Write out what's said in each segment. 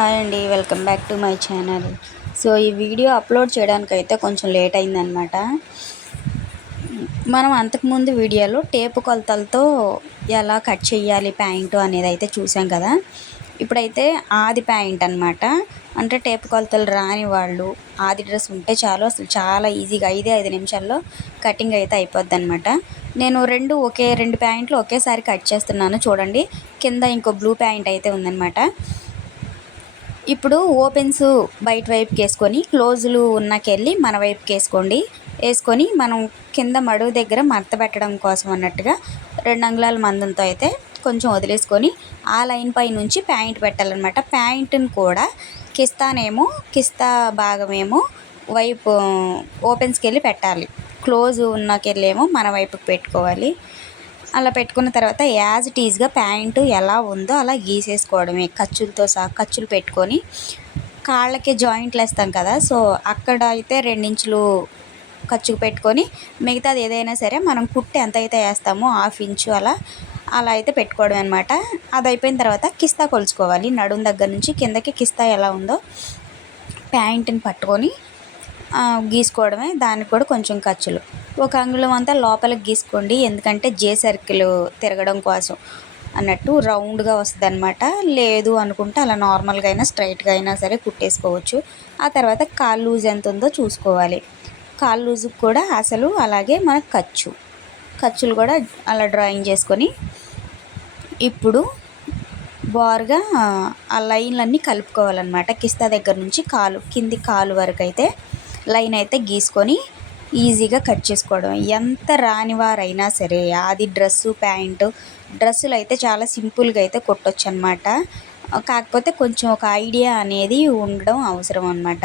Hi అండి, welcome back to my channel. So ఈ video upload చేయడానికైతే కొంచెం లేట్ అయిందనమాట. మనం అంతకుముందు వీడియోలో టేపు కొలతలతో ఎలా కట్ చేయాలి ప్యాంటు అనేది అయితే చూసాం కదా. ఇప్పుడైతే ఆది ప్యాంట్ అనమాట. అంటే టేపు కొలతలు రాని వాళ్ళు ఆది డ్రెస్ ఉంటే చాలు, అసలు చాలా ఈజీగా 5 నిమిషాల్లో కటింగ్ అయితే అయిపోద్ది అనమాట. నేను రెండు ప్యాంట్లు ఒకేసారి కట్ చేస్తున్నాను చూడండి. కింద ఇంకో బ్లూ ప్యాంట్ అయితే ఉందన్నమాట. ఇప్పుడు ఓపెన్స్ బయట వైపుకి వేసుకొని క్లోజులు ఉన్నకెళ్ళి మన వైపుకి వేసుకొని మనం కింద మడుగు దగ్గర మడత పెట్టడం కోసం అన్నట్టుగా 2 అంగుళాల మందంతో అయితే కొంచెం వదిలేసుకొని ఆ లైన్ పై నుంచి ప్యాంట్ పెట్టాలన్నమాట. ప్యాంటుని కూడా కిస్తా భాగమేమో వైపు ఓపెన్స్కి వెళ్ళి పెట్టాలి, క్లోజ్ ఉన్నకెళ్ళేమో మన వైపుకి పెట్టుకోవాలి. అలా పెట్టుకున్న తర్వాత యాజ్ ఇట్ ఈజ్గా ప్యాంటు ఎలా ఉందో అలా గీసేసుకోవడమే, ఖర్చులు పెట్టుకొని. కాళ్ళకి జాయింట్లు వేస్తాం కదా, సో అక్కడ అయితే 2 ఇంచులు ఖర్చుకు పెట్టుకొని మిగతాది ఏదైనా సరే మనం కుట్టి ఎంత అయితే వేస్తామో 1/2 ఇంచు అలా అయితే పెట్టుకోవడం అనమాట. అది అయిపోయిన తర్వాత కిస్తా కొలుచుకోవాలి. నడుం దగ్గర నుంచి కిందకి కిస్తా ఎలా ఉందో ప్యాంటుని పట్టుకొని గీసుకోవడమే. దానికి కూడా కొంచెం ఖర్చులు 1 అంగుళం అంతా లోపలికి గీసుకోండి, ఎందుకంటే జే సర్కిల్ తిరగడం కోసం అన్నట్టు రౌండ్గా వస్తుంది అనమాట. లేదు అనుకుంటే అలా నార్మల్గా అయినా స్ట్రైట్గా అయినా సరే కుట్టేసుకోవచ్చు. ఆ తర్వాత కాలు లూజ్ ఎంత ఉందో చూసుకోవాలి. కాలు లూజుకి కూడా అసలు అలాగే మనకు ఖర్చులు కూడా అలా డ్రాయింగ్ చేసుకొని ఇప్పుడు బారుగా ఆ లైన్లన్నీ కలుపుకోవాలన్నమాట. కిస్తా దగ్గర నుంచి కింది కాలు వరకు అయితే లైన్ అయితే గీసుకొని ఈజీగా కట్ చేసుకోవడం. ఎంత రానివారైనా సరే అది డ్రెస్సులు అయితే చాలా సింపుల్గా అయితే కొట్టొచ్చు అనమాట. కాకపోతే కొంచెం ఒక ఐడియా అనేది ఉండడం అవసరం అనమాట.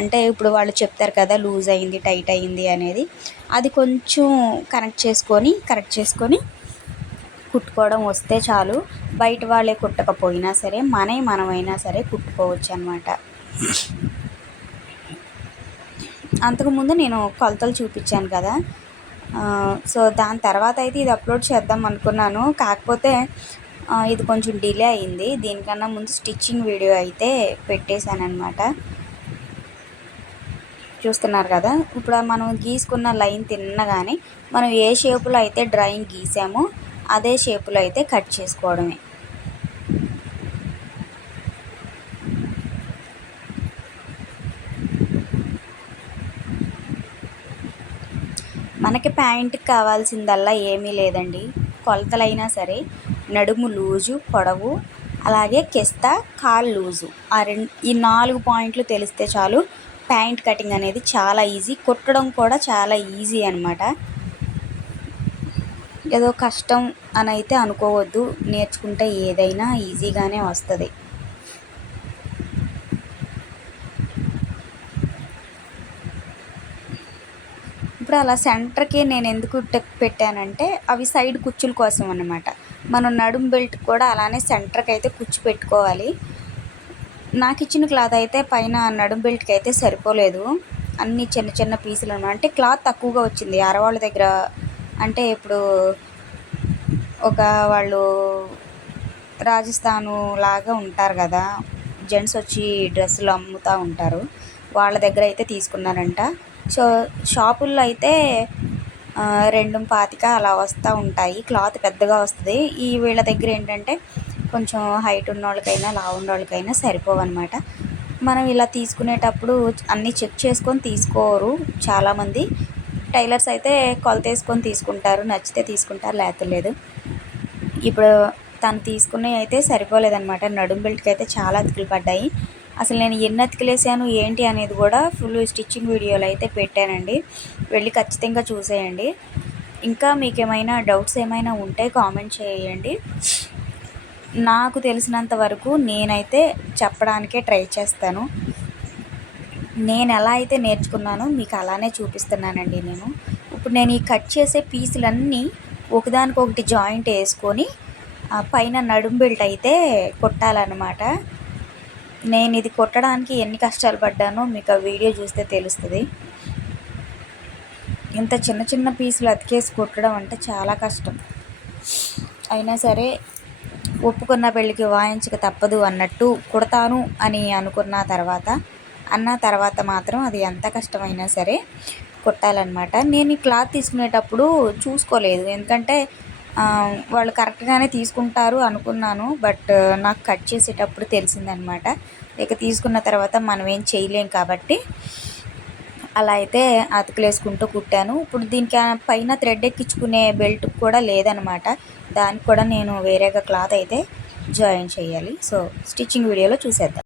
అంటే ఇప్పుడు వాళ్ళు చెప్తారు కదా, లూజ్ అయింది, టైట్ అయింది అనేది, అది కొంచెం కరెక్ట్ చేసుకొని కుట్టుకోవడం వస్తే చాలు. బయట వాళ్ళే కుట్టకపోయినా సరే మనమైనా సరే కుట్టుకోవచ్చు అనమాట. అంతకుముందు నేను కొలతలు చూపించాను కదా, సో దాని తర్వాత అయితే ఇది అప్లోడ్ చేద్దాం అనుకున్నాను. కాకపోతే ఇది కొంచెం డిలే అయింది. దీనికన్నా ముందు స్టిచ్చింగ్ వీడియో అయితే పెట్టేశాను అనమాట. చూస్తున్నారు కదా, ఇప్పుడు మనం గీసుకున్న లైన్ తిన్నగానే మనం ఏ షేపులో అయితే డ్రాయింగ్ గీసామో అదే షేపులో అయితే కట్ చేసుకోవడమే. మనకి ప్యాంట్కి కావాల్సిందల్లా ఏమీ లేదండి. కొలతలైనా సరే నడుము లూజు, పొడవు, అలాగే కిస్తా, కాలు లూజు, ఈ 4 పాయింట్లు తెలిస్తే చాలు. ప్యాంట్ కటింగ్ అనేది చాలా ఈజీ, కుట్టడం కూడా చాలా ఈజీ అనమాట. ఏదో కష్టం అని అయితే అనుకోవద్దు, నేర్చుకుంటే ఏదైనా ఈజీగానే వస్తుంది. ఇప్పుడు అలా సెంటర్కి నేను ఎందుకు పెట్టానంటే అవి సైడ్ కుచ్చుల కోసం అన్నమాట. మనం నడుం బెల్ట్ కూడా అలానే సెంటర్కి అయితే కుచ్చు పెట్టుకోవాలి. నాకు ఇచ్చిన క్లాత్ అయితే పైన నడుం బెల్ట్కి అయితే సరిపోలేదు, అన్నీ చిన్న చిన్న పీసులు అనమాట. అంటే క్లాత్ తక్కువగా వచ్చింది. ఆడవాళ్ళ దగ్గర అంటే ఇప్పుడు వాళ్ళు రాజస్థాను లాగా ఉంటారు కదా, జెంట్స్ వచ్చి డ్రెస్సులు అమ్ముతూ ఉంటారు, వాళ్ళ దగ్గర అయితే తీసుకున్నారంట. సో షాపుల్లో అయితే 2.25 అలా వస్తూ ఉంటాయి, క్లాత్ పెద్దగా వస్తుంది. వీళ్ళ దగ్గర ఏంటంటే కొంచెం హైట్ ఉన్న వాళ్ళకైనా లావు ఉన్న వాళ్ళకైనా సరిపోవన్నమాట. మనం ఇలా తీసుకునేటప్పుడు అన్నీ చెక్ చేసుకొని తీసుకోరు చాలామంది. టైలర్స్ అయితే కొలత వేసుకొని తీసుకుంటారు, నచ్చితే తీసుకుంటారు, లేకపోతే లేదు. ఇప్పుడు తను తీసుకున్నవి అయితే సరిపోలేదన్నమాట. నడుం బెల్ట్కి అయితే చాలా అతుకులు పడ్డాయి. అసలు నేను ఎన్ని అతికిలేసాను ఏంటి అనేది కూడా ఫుల్ స్టిచ్చింగ్ వీడియోలు అయితే పెట్టానండి, వెళ్ళి ఖచ్చితంగా చూసేయండి. ఇంకా మీకు ఏమైనా డౌట్స్ ఏమైనా ఉంటే కామెంట్ చేయండి. నాకు తెలిసినంత వరకు నేనైతే చెప్పడానికే ట్రై చేస్తాను. నేను ఎలా అయితే నేర్చుకున్నానో మీకు అలానే చూపిస్తున్నానండి. ఇప్పుడు నేను ఈ కట్ చేసే పీసులన్నీ ఒకదానికొకటి జాయింట్ వేసుకొని పైన నడుం బెల్ట్ అయితే కుట్టాలన్నమాట. నేను ఇది కుట్టడానికి ఎన్ని కష్టాలు పడ్డానో మీకు ఆ వీడియో చూస్తే తెలుస్తుంది. ఇంత చిన్న చిన్న పీసులు అతికేసి కుట్టడం అంటే చాలా కష్టం. అయినా సరే ఒప్పుకున్న పెళ్ళికి వాయించక తప్పదు అన్నట్టు కుడతాను అని అన్న తర్వాత మాత్రం అది ఎంత కష్టమైనా సరే కుట్టాలన్నమాట. నేను ఈ క్లాత్ తీసుకునేటప్పుడు చూసుకోలేదు, ఎందుకంటే వాళ్ళు కరెక్ట్గానే తీసుకుంటారు అనుకున్నాను. బట్ నాకు కట్ చేసేటప్పుడు తెలిసిందనమాట. ఇక తీసుకున్న తర్వాత మనం ఏం చేయలేం కాబట్టి అలా అయితే అతుకులేసుకుంటూ కుట్టాను. ఇప్పుడు దీనికి పైన థ్రెడ్ ఎక్కించుకునే బెల్ట్ కూడా లేదనమాట. దానికి కూడా నేను వేరేగా క్లాత్ అయితే జాయిన్ చేయాలి. సో స్టిచ్చింగ్ వీడియోలో చూసేద్దాం.